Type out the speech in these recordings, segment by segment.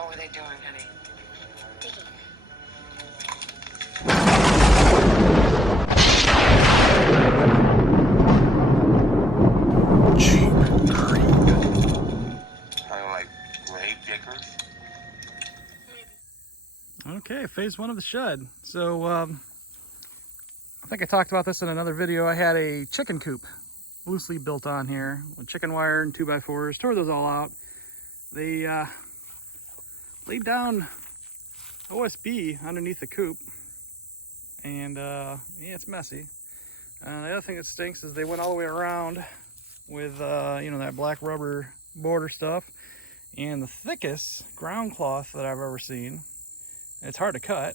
What were they doing, honey? Digging. Cheap greed. Kind of like grave diggers. Okay, phase one of the shed. So, I think I talked about this in another video. I had a chicken coop loosely built on here with chicken wire and 2x4s. Tore those all out. They laid down OSB underneath the coop, and yeah, it's messy. The other thing that stinks is they went all the way around with you know, that black rubber border stuff and the thickest ground cloth that I've ever seen. It's hard to cut.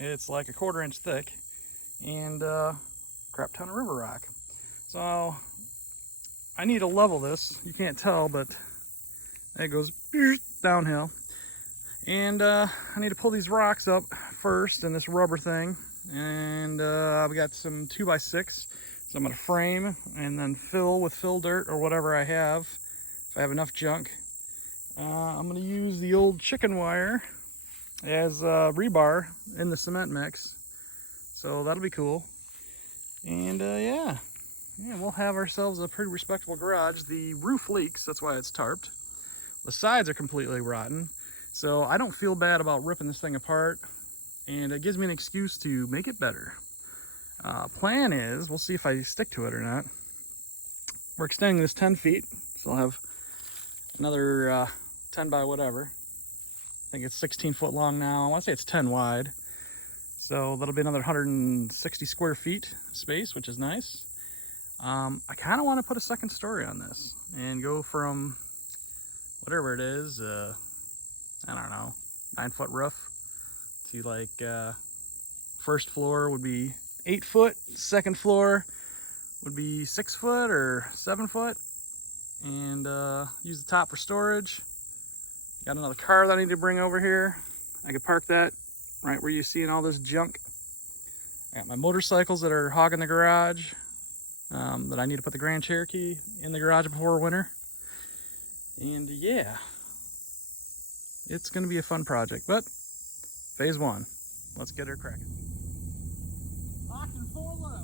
It's like a 1/4 inch thick, and crap ton of river rock. So I need to level this. You can't tell, but it goes downhill. And I need to pull these rocks up first in this rubber thing. And I've got some 2x6, so I'm gonna frame and then fill with fill dirt or whatever I have, if I have enough junk. I'm gonna use the old chicken wire as rebar in the cement mix, so that'll be cool. And yeah, we'll have ourselves a pretty respectable garage. The roof leaks, that's why it's tarped. The sides are completely rotten, so I don't feel bad about ripping this thing apart, and it gives me an excuse to make it better. Plan is, we'll see if I stick to it or not. We're extending this 10 feet, so I'll have another 10 by whatever. I think it's 16 foot long now. I want to say it's 10 wide. So that'll be another 160 square feet space, which is nice. I kind of want to put a second story on this and go from whatever it is, I don't know, 9-foot roof to like first floor would be 8 foot, second floor would be 6 foot or 7 foot, and use the top for storage. Got another car that I need to bring over here. I could park that right where you see all this junk. I got my motorcycles that are hogging the garage, that I need to put the Grand Cherokee in the garage before winter. And yeah, it's gonna be a fun project, but phase one, let's get her cracking. Locked and 4 low.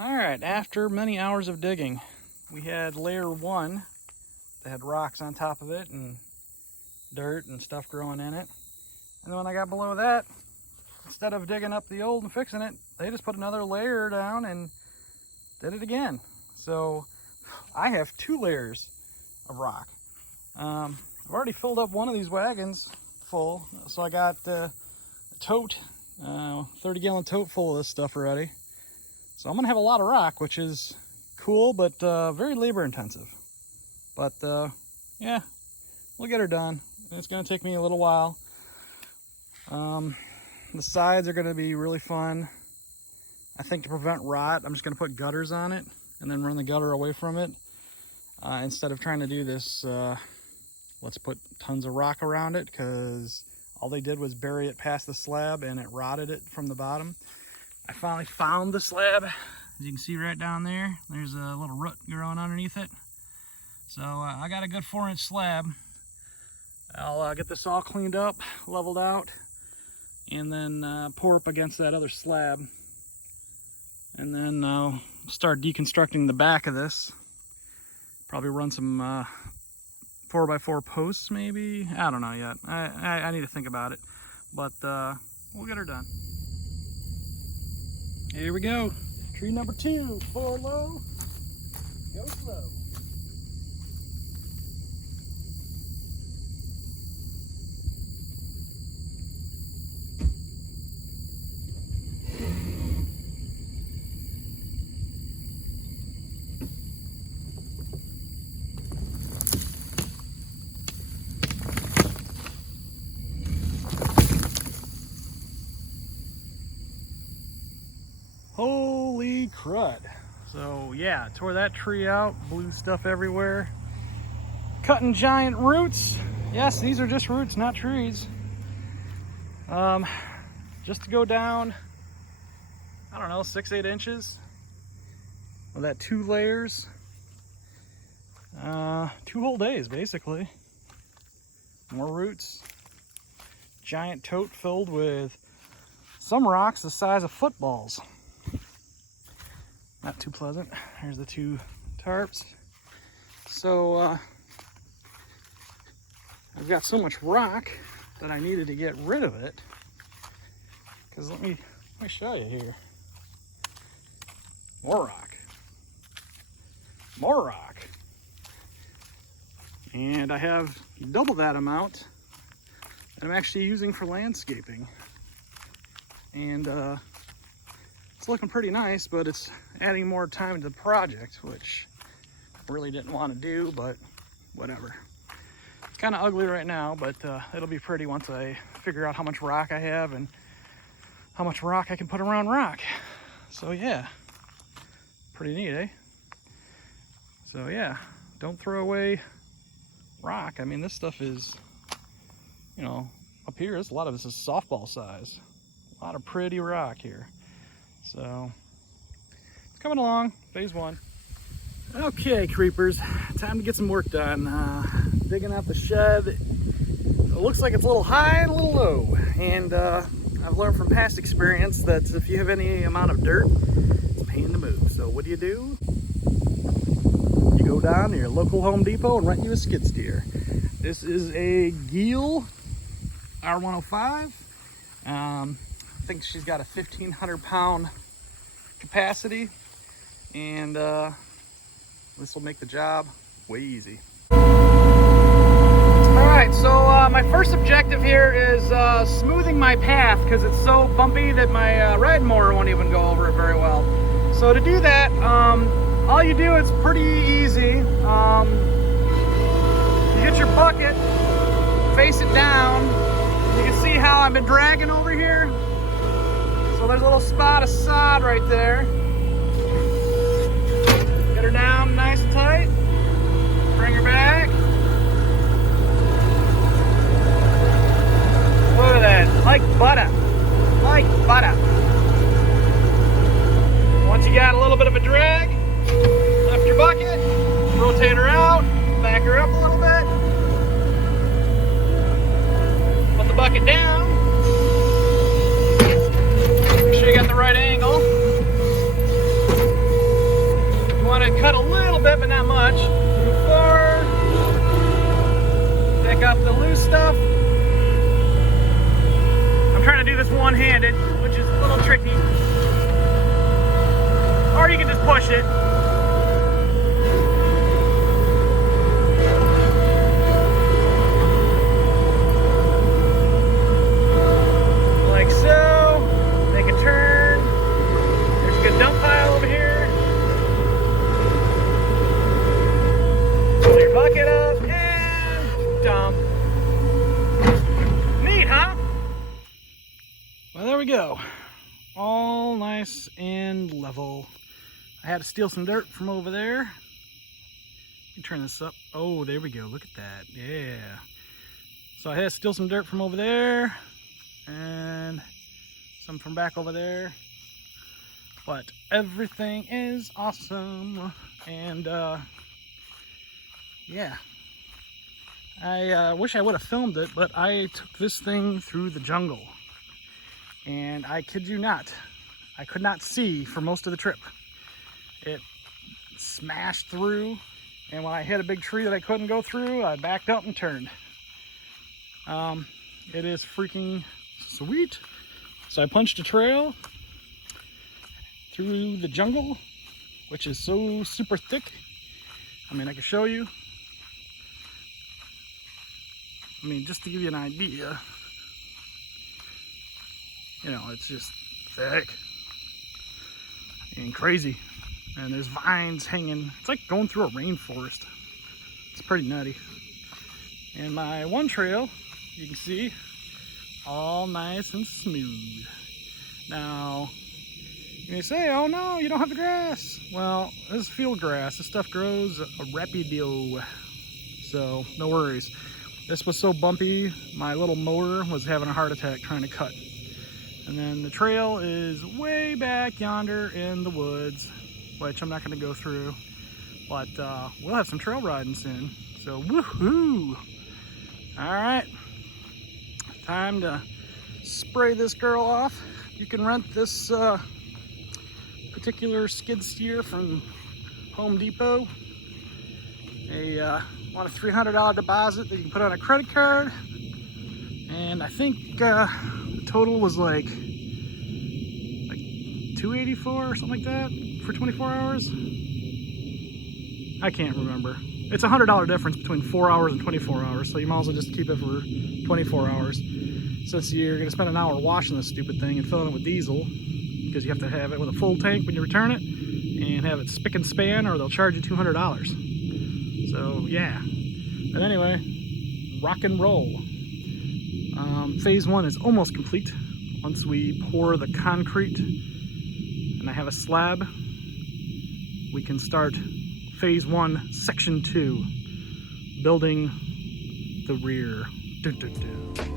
All right, after many hours of digging, we had layer 1 that had rocks on top of it and dirt and stuff growing in it. And then when I got below that, instead of digging up the old and fixing it, they just put another layer down and did it again. So I have 2 layers of rock. I've already filled up one of these wagons full, so I got a tote, 30-gallon tote full of this stuff already. So I'm gonna have a lot of rock, which is cool, but very labor intensive. But yeah, we'll get her done. It's gonna take me a little while. The sides are gonna be really fun. I think to prevent rot, I'm just gonna put gutters on it and then run the gutter away from it. Instead of trying to do this, let's put tons of rock around it, because all they did was bury it past the slab and it rotted it from the bottom. I finally found the slab. As you can see right down there, there's a little root growing underneath it. So I got a good 4-inch slab. I'll get this all cleaned up, leveled out, and then pour up against that other slab. And then I'll start deconstructing the back of this. Probably run some 4x4 posts maybe. I don't know yet. I need to think about it. But we'll get her done. Here we go. Tree number 2, 4 low, go slow. Holy crud. So yeah, tore that tree out, blew stuff everywhere. Cutting giant roots. Yes, these are just roots, not trees. Just to go down, I don't know, 6-8 inches with that 2 layers. 2 whole days basically. More roots. Giant tote filled with some rocks the size of footballs. Not too pleasant. Here's the 2 tarps. So I've got so much rock that I needed to get rid of it. Because let me show you here. More rock. More rock. And I have double that amount that I'm actually using for landscaping. And it's looking pretty nice, but it's adding more time to the project, which I really didn't want to do, but whatever. It's kind of ugly right now, but it'll be pretty once I figure out how much rock I have and how much rock I can put around rock. So yeah, pretty neat, eh? So yeah, don't throw away rock. I mean, this stuff is, you know, up here, a lot of this is softball size. A lot of pretty rock here. So it's coming along, phase 1. Okay, creepers, time to get some work done. Digging out the shed. It looks like it's a little high and a little low. And I've learned from past experience that if you have any amount of dirt, it's a pain to move. So what do? You go down to your local Home Depot and rent you a skid steer. This is a Geel R105. I think she's got a 1,500 pound capacity, and this will make the job way easy. Alright, so my first objective here is smoothing my path because it's so bumpy that my riding mower won't even go over it very well. So to do that, all you do, it's pretty easy. You get your bucket, face it down. You can see how I've been dragging over here. So there's a little spot of sod right there. Get her down nice and tight. Bring her back. Look at that, like butter. Like butter. Once you got a little bit of a drag, lift your bucket, rotate her out, back her up a little bit. Put the bucket down. Make sure you got the right angle. You want to cut a little bit, but not much. Move forward. Pick up the loose stuff. I'm trying to do this one-handed, which is a little tricky. Or you can just push it. Like so. Make a turn. There's a good dump pile over here. Pull your bucket up and dump. Neat, huh? Well, there we go. All nice and level. I had to steal some dirt from over there. Let me turn this up. Oh, there we go. Look at that. Yeah. So I had to steal some dirt from over there and some from back over there. But everything is awesome. And yeah. I wish I would have filmed it, but I took this thing through the jungle. And I kid you not, I could not see for most of the trip. It smashed through, and when I hit a big tree that I couldn't go through, I backed up and turned. It is freaking sweet. So I punched a trail through the jungle, which is so super thick. I mean, I can show you. I mean, just to give you an idea, you know, it's just thick and crazy. And there's vines hanging. It's like going through a rainforest. It's pretty nutty. And my one trail, you can see, all nice and smooth. Now, You may say, oh no, you don't have the grass. Well, this is field grass. This stuff grows rapido. So no worries. This was so bumpy, my little mower was having a heart attack trying to cut. And then the trail is way back yonder in the woods, which I'm not going to go through. But we'll have some trail riding soon. So woohoo! All right, time to spray this girl off. You can rent this particular skid steer from Home Depot. Want a $300 deposit that you can put on a credit card, and I think the total was like $284 or something like that for 24 hours. I can't remember. It's a $100 difference between 4 hours and 24 hours, so you might as well just keep it for 24 hours. Since you're gonna spend an hour washing this stupid thing and filling it with diesel, because you have to have it with a full tank when you return it, and have it spick and span, or they'll charge you $200. So yeah. But anyway, rock and roll. Phase 1 is almost complete. Once we pour the concrete and I have a slab, we can start Phase 1, Section 2, building the rear. Dun, dun, dun.